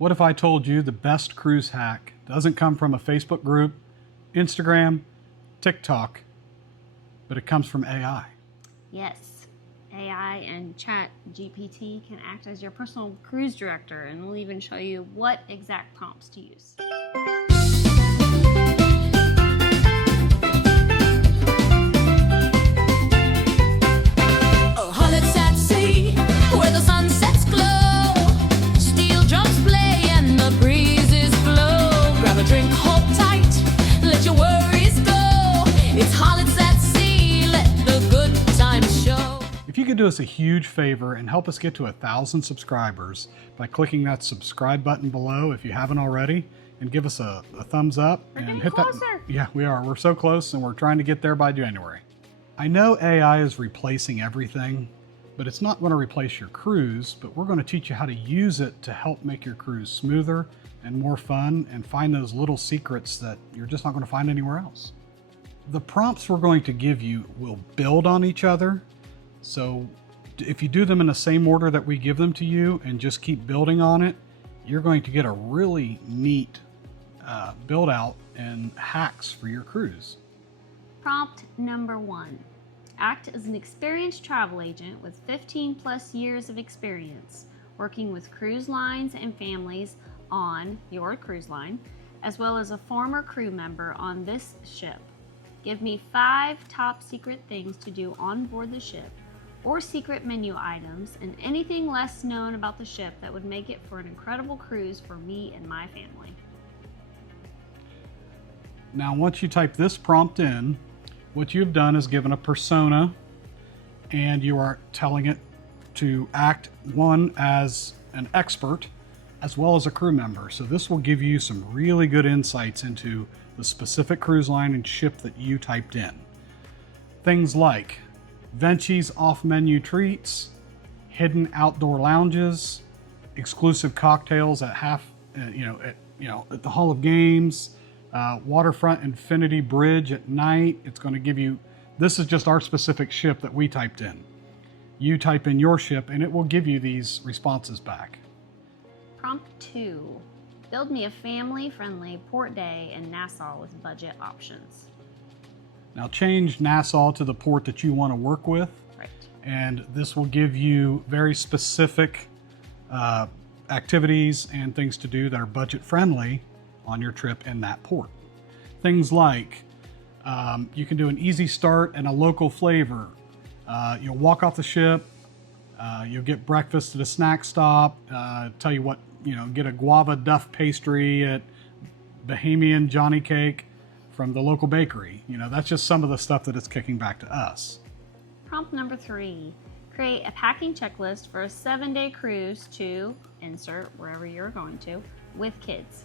What if I told you the best cruise hack doesn't come from a Facebook group, Instagram, TikTok, but it comes from AI? Yes, AI and ChatGPT can act as your personal cruise director, and we'll even show you what exact prompts to use. Holletts at sea, where the sunsets glow, steel drums play and the breezes blow. Grab a drink, hold tight, let your worries go. It's Holletts at sea, let the good times show. If you could do us a huge favor and help us get to 1,000 subscribers by clicking that subscribe button below if you haven't already, and give us a thumbs up and hit closer. that. Yeah, we are. We're so close, and we're trying to get there by January. I know AI is replacing everything, but it's not going to replace your cruise, but we're going to teach you how to use it to help make your cruise smoother and more fun and find those little secrets that you're just not going to find anywhere else. The prompts we're going to give you will build on each other. So if you do them in the same order that we give them to you and just keep building on it, you're going to get a really neat build out and hacks for your cruise. Prompt number 1. Act as an experienced travel agent with 15 plus years of experience working with cruise lines and families on your cruise line, as well as a former crew member on this ship. Give me 5 top secret things to do on board the ship, or secret menu items, and anything less known about the ship that would make it for an incredible cruise for me and my family. Now, once you type this prompt in, what you've done is given a persona, and you are telling it to act, one, as an expert, as well as a crew member. So this will give you some really good insights into the specific cruise line and ship that you typed in. Things like Venchi's off-menu treats, hidden outdoor lounges, exclusive cocktails at at the Hall of Games, waterfront infinity bridge at night. It's going to give you, this is just our specific ship that we typed in. You type in your ship and it will give you these responses back. Prompt 2. Build me a family-friendly port day in Nassau with budget options. Now change Nassau to the port that you want to work with. Right. And this will give you very specific activities and things to do that are budget friendly on your trip in that port. Things like you can do an easy start and a local flavor. You'll walk off the ship, you'll get breakfast at a snack stop, tell you what, get a guava duff pastry at Bahamian Johnny Cake from the local bakery. That's just some of the stuff that it's kicking back to us. Prompt number 3. Create a packing checklist for a 7-day cruise to insert wherever you're going to with kids.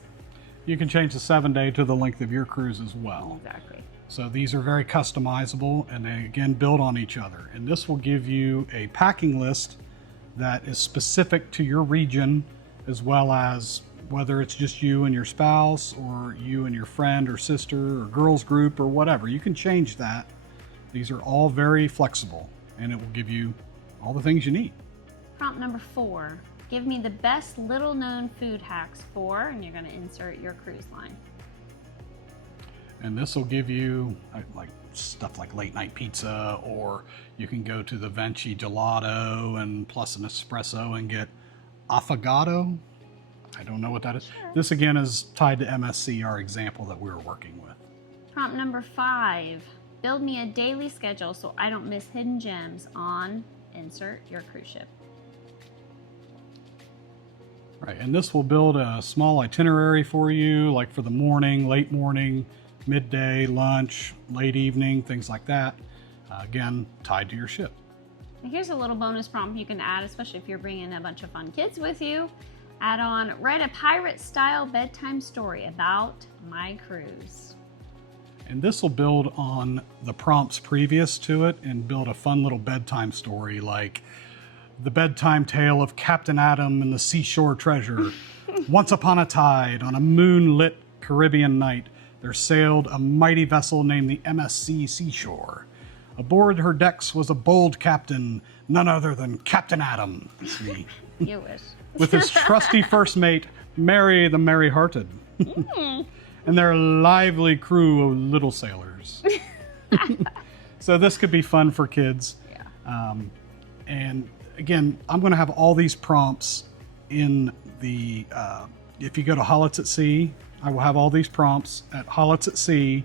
You can change the 7-day to the length of your cruise as well. Exactly. So these are very customizable, and they again build on each other. And this will give you a packing list that is specific to your region, as well as whether it's just you and your spouse, or you and your friend or sister or girls group or whatever. You can change that. These are all very flexible, and it will give you all the things you need. Prompt number 4. Give me the best little-known food hacks for, and you're going to insert your cruise line. And this will give you like stuff like late night pizza, or you can go to the Venchi gelato and plus an espresso and get affogato. I don't know what that is. Sure. This again is tied to MSC, our example that we were working with. Prompt number 5. Build me a daily schedule so I don't miss hidden gems on, insert your cruise ship. Right, and this will build a small itinerary for you, like for the morning, late morning, midday, lunch, late evening, things like that. Again, tied to your ship. And here's a little bonus prompt you can add, especially if you're bringing a bunch of fun kids with you. Add on, write a pirate-style bedtime story about my cruise. And this will build on the prompts previous to it and build a fun little bedtime story, like the bedtime tale of Captain Adam and the Seashore Treasure. Once upon a tide, on a moonlit Caribbean night, there sailed a mighty vessel named the MSC Seashore. Aboard her decks was a bold captain, none other than Captain Adam. That's me. You wish. with his trusty first mate, Mary the Merry-Hearted, and their lively crew of little sailors. So this could be fun for kids. Yeah. And again, I'm going to have all these prompts in the, if you go to Holletts at Sea, I will have all these prompts at Holletts at Sea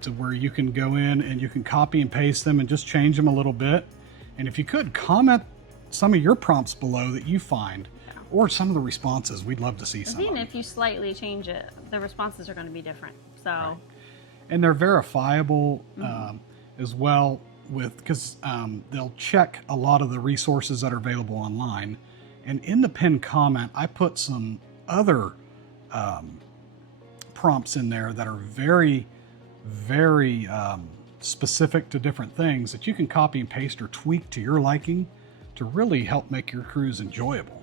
to where you can go in and you can copy and paste them and just change them a little bit. And if you could, comment some of your prompts below that you find, or some of the responses. We'd love to see some. Even if you slightly change it, the responses are going to be different. So. Right. And they're verifiable as well, because they'll check a lot of the resources that are available online. And in the pinned comment, I put some other prompts in there that are very, very specific to different things that you can copy and paste or tweak to your liking to really help make your cruise enjoyable.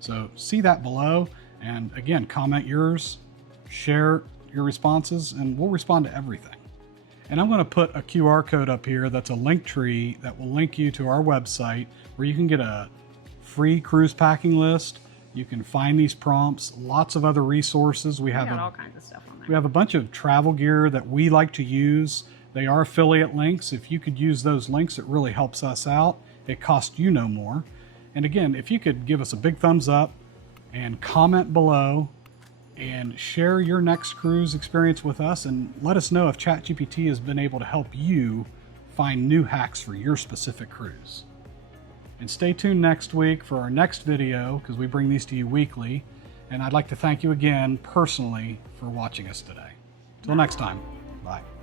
So see that below, and again, comment yours, share your responses, and we'll respond to everything. And I'm going to put a QR code up here that's a link tree that will link you to our website where you can get a free cruise packing list. You can find these prompts, lots of other resources. We have all kinds of stuff on there. We have a bunch of travel gear that we like to use. They are affiliate links. If you could use those links, it really helps us out. It costs you no more. And again, if you could give us a big thumbs up and comment below and share your next cruise experience with us, and let us know if ChatGPT has been able to help you find new hacks for your specific cruise. And stay tuned next week for our next video, because we bring these to you weekly. And I'd like to thank you again personally for watching us today. Till next time, bye.